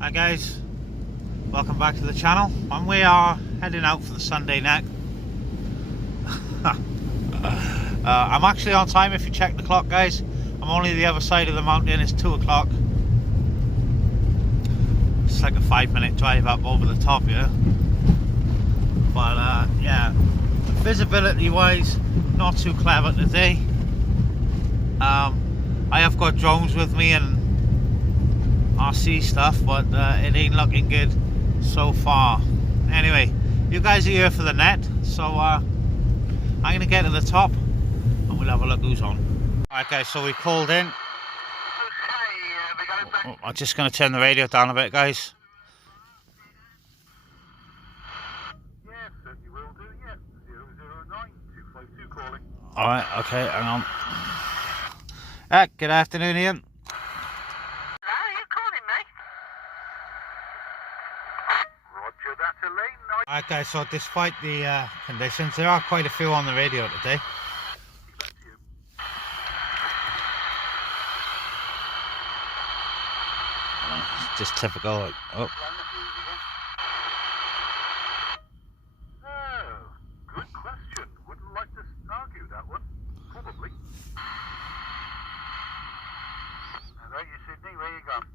Hi guys, welcome back to the channel, and we are heading out for the Sunday neck. I'm actually on time if you check the clock, guys. I'm only the other side of the mountain. It's 2 o'clock. It's like a 5-minute drive up over the top here. But yeah, visibility wise, not too clever today. I have got drones with me and RC stuff, but it ain't looking good so far. Anyway, you guys are here for the net, so I'm gonna get to the top and we'll have a look who's on. Alright guys, so we called in. I'm just gonna turn the radio down a bit, guys. Alright, okay, hang on. Good afternoon, Ian. Alright guys, so despite the conditions, there are quite a few on the radio today. It's just typical. Oh. Good question. Wouldn't like to argue that one. Probably. Alright, you Sydney, where you gone?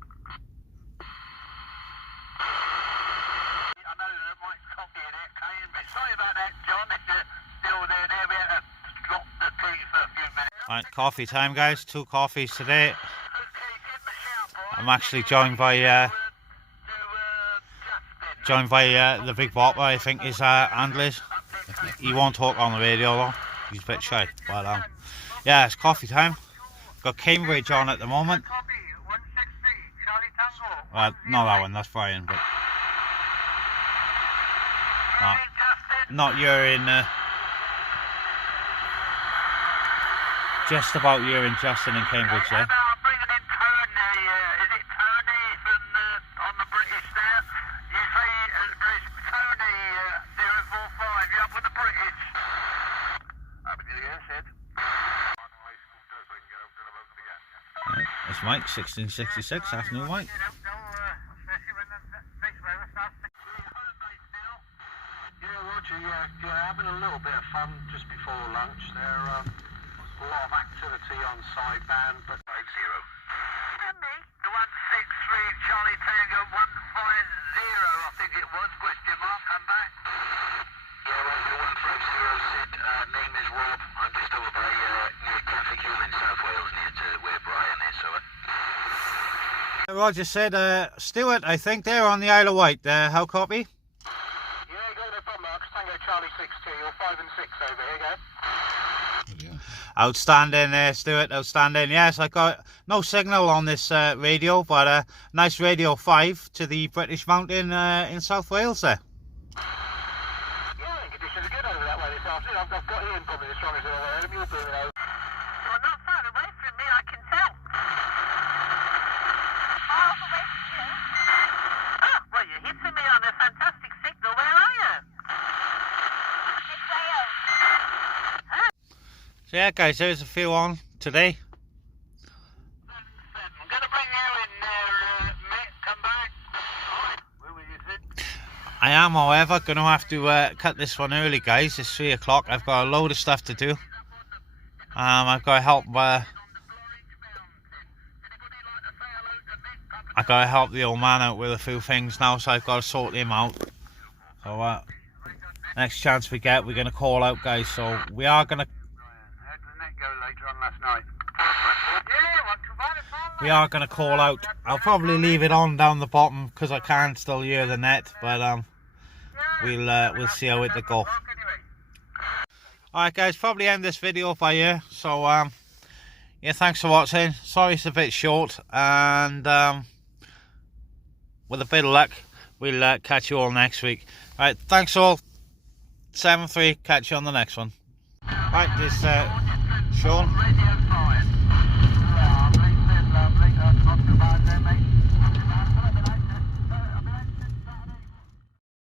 Sorry about that, John. If you're still there, we had to drop the keys for a few minutes. Alright, coffee time, guys. 2 coffees today. I'm actually joined by the big bopper, I think is Andles. He won't talk on the radio though. He's a bit shy. But yeah, it's coffee time. Got Cambridge on at the moment. Not that one. That's Brian, but. Not you're in just about you're in Justin in Cambridge, yeah. I'm bringing in Tony. Is it Tony from on the British there? You say Tony 045. You up with the British? Happy New Year, Sid. It's Mike, 1666, afternoon Mike. Yeah, having a little bit of fun just before lunch. There a lot of activity on sideband, but 50. And me? The 163 Charlie Tango 150, I think it was, question mark, come back. Yeah, 150 Sid, name is Rob. I'm just over by near Catholic Hill in South Wales, near to where Brian is, so Roger said, Stuart, I think they're on the Isle of Wight. How copy? Charlie 62, you're 5 and 6 over here, go. Outstanding, Stuart, outstanding. Yes, I got no signal on this radio, but nice radio 5 to the British Mountain in South Wales there. Yeah, conditions are good over that way this afternoon. I've got Ian probably the strongest of all of them. You'll be over. You're not far away from me, I can tell. Far away from you? Oh, well, you're hitting me on a fantastic signal. Where are you? So yeah guys, there's a few on today. I'm going to bring you in there, mate. Come back. Where will you sit? I am, however, going to have to cut this one early, guys. It's 3 o'clock. I've got a load of stuff to do. I've got to help. I got to help the old man out with a few things now, so I've got to sort him out. So next chance we get, we're going to call out, guys. So we are going to. We are going to call out. I'll probably leave it on down the bottom because I can still hear the net, but we'll see how it go. Alright guys, probably end this video by here. So yeah, thanks for watching. Sorry it's a bit short, and with a bit of luck we'll catch you all next week. Alright, thanks all. 7-3, catch you on the next one. Right, this Sean.